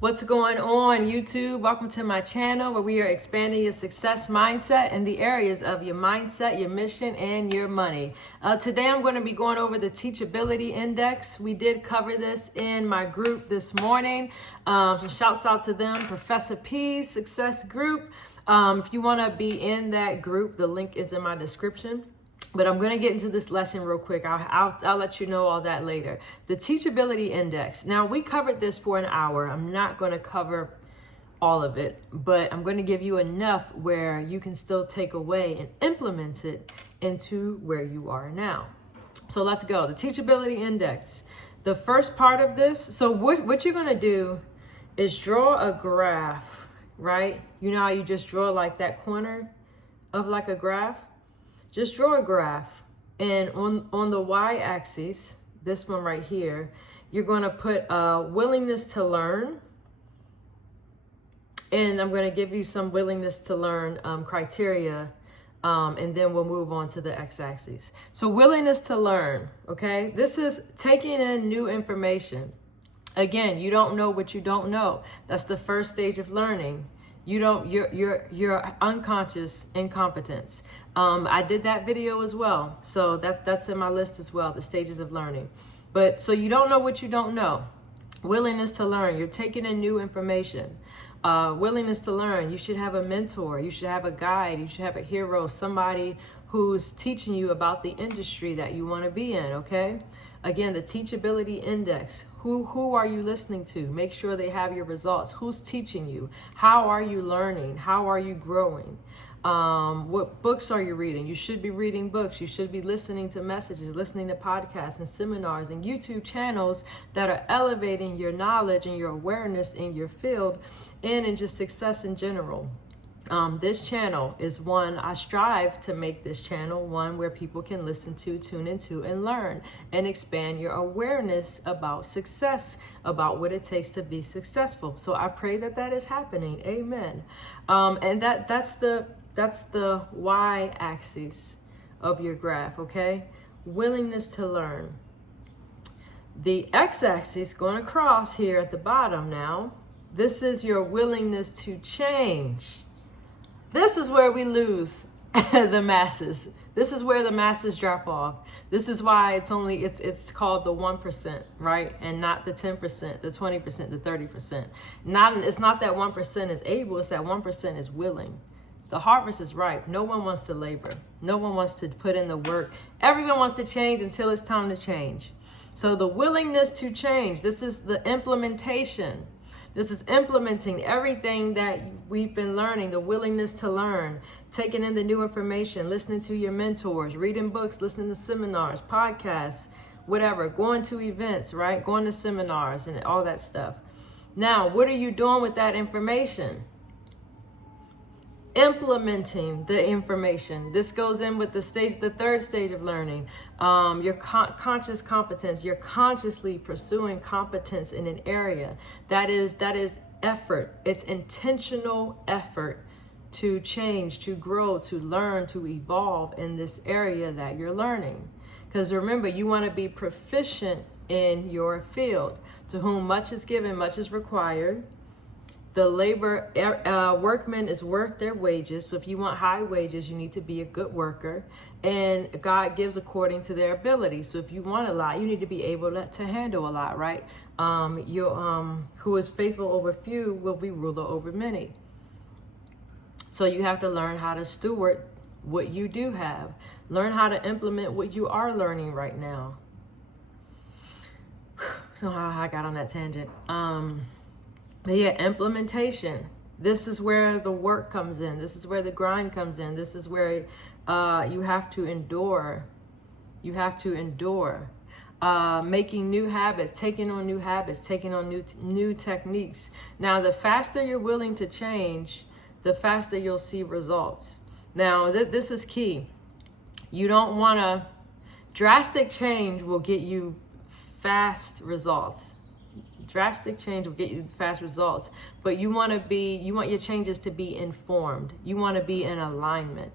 What's going on, YouTube? Welcome to my channel where we are expanding your success mindset in the areas of your mindset, your mission, and your money. Today I'm going to be going over the Teachability Index. We did cover this in my group this morning. So shouts out to them, Professor P's Success Group. If you want to be in that group, the link is in my description. But I'm going to get into this lesson real quick. I'll let you know all that later. The Teachability Index. Now, we covered this for an hour. I'm not going to cover all of it, but I'm going to give you enough where you can still take away and implement it into where you are now. So let's go. The Teachability Index. The first part of this, so what you're going to do is draw a graph, right? You know how you just draw like that corner of like a graph? Just draw a graph, and on the y-axis, this one right here, you're going to put willingness to learn, and I'm going to give you some willingness to learn criteria, and then we'll move on to the x-axis. So willingness to learn, okay? This is taking in new information. Again, you don't know what you don't know. That's the first stage of learning. You're unconscious incompetence. I did that video as well. So that's in my list as well, the stages of learning. But so you don't know what you don't know. Willingness to learn. You're taking in new information. Willingness to learn. You should have a mentor. You should have a guide. You should have a hero, somebody who's teaching you about the industry that you want to be in, okay? Again, the Teachability Index. Who are you listening to? Make sure they have your results. Who's teaching you? How are you learning? How are you growing? What books are you reading? You should be reading books. You should be listening to messages, listening to podcasts and seminars and YouTube channels that are elevating your knowledge and your awareness in your field and in just success in general. This channel is one, I strive to make this channel one where people can listen to, tune into, and learn and expand your awareness about success, about what it takes to be successful. So I pray that that is happening. Amen. And that's the y-axis of your graph, okay? Willingness to learn. The x-axis going across here at the bottom now, this is your willingness to change. This is where we lose the masses. This is where the masses drop off. This is why it's called the 1%, right? And not the 10%, the 20%, the 30%. It's not that 1% is able, it's that 1% is willing. The harvest is ripe. No one wants to labor. No one wants to put in the work. Everyone wants to change until it's time to change. So the willingness to change, this is the implementation. This is implementing everything that we've been learning, the willingness to learn, taking in the new information, listening to your mentors, reading books, listening to seminars, podcasts, whatever, going to events, right? Going to seminars and all that stuff. Now, what are you doing with that information? Implementing the information. This goes in with the third stage of learning. Your conscious competence. You're consciously pursuing competence in an area. That is effort. It's intentional effort to change, to grow, to learn, to evolve in this area that you're learning. Because remember, you want to be proficient in your field. To whom much is given, much is required. The workman is worth their wages. So if you want high wages, you need to be a good worker. And God gives according to their ability. So if you want a lot, you need to be able to handle a lot, right? Who is faithful over few will be ruler over many. So you have to learn how to steward what you do have. Learn how to implement what you are learning right now. So how I got on that tangent. But yeah, implementation. This is where the work comes in. This is where the grind comes in. This is where you have to endure. You have to endure. Making new habits, taking on new habits, taking on new techniques. Now, the faster you're willing to change, the faster you'll see results. Now, this is key. You don't want to... Drastic change will get you fast results. Drastic change will get you fast results, but you want your changes to be informed. You want to be in alignment.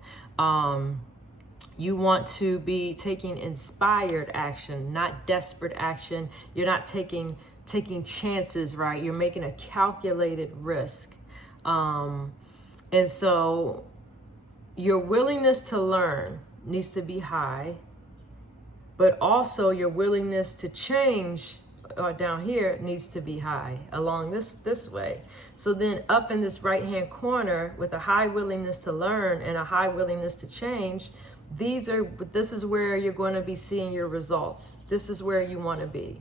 You want to be taking inspired action, not desperate action. You're not taking taking chances, right? You're making a calculated risk. And so your willingness to learn needs to be high, but also your willingness to change down here needs to be high along this way. So then up in this right hand corner with a high willingness to learn and a high willingness to change, this is where you're going to be seeing your results. This is where you want to be.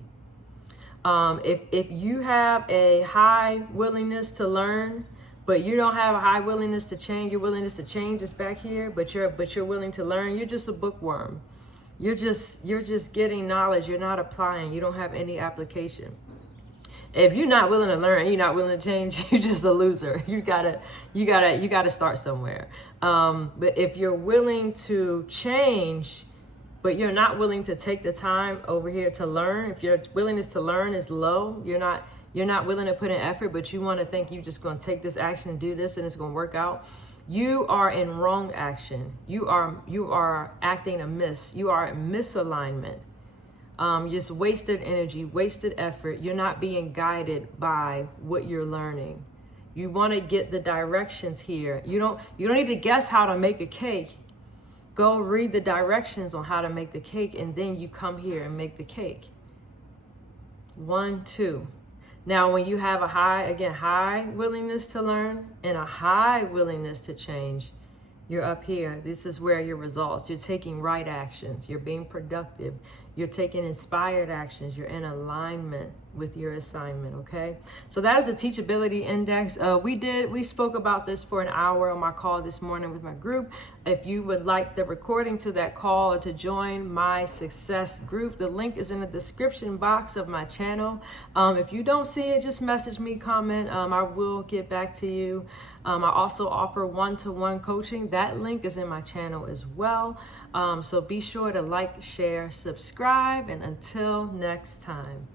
If you have a high willingness to learn, but you don't have a high willingness to change, your willingness to change is back here, but you're willing to learn, you're just a bookworm. You're just getting knowledge. You're not applying. You don't have any application. If you're not willing to learn and you're not willing to change, you're just a loser. You gotta start somewhere. But if you're willing to change, but you're not willing to take the time over here to learn, if your willingness to learn is low, you're not willing to put in effort, but you want to think you're just going to take this action and do this and it's going to work out. You are in wrong action. You are acting amiss. You are in misalignment. Just wasted energy, wasted effort. You're not being guided by what you're learning. You want to get the directions here. You don't need to guess how to make a cake. Go read the directions on how to make the cake, and then you come here and make the cake. 1, 2. Now, when you have a high willingness to learn and a high willingness to change, you're up here. This is where your results. You're taking right actions. You're being productive. You're taking inspired actions. You're in alignment with your assignment, okay? So that is the Teachability Index. We spoke about this for an hour on my call this morning with my group. If you would like the recording to that call or to join my success group, the link is in the description box of my channel. If you don't see it, just message me, comment. I will get back to you. I also offer one-to-one coaching. That link is in my channel as well. So be sure to like, share, subscribe, and until next time.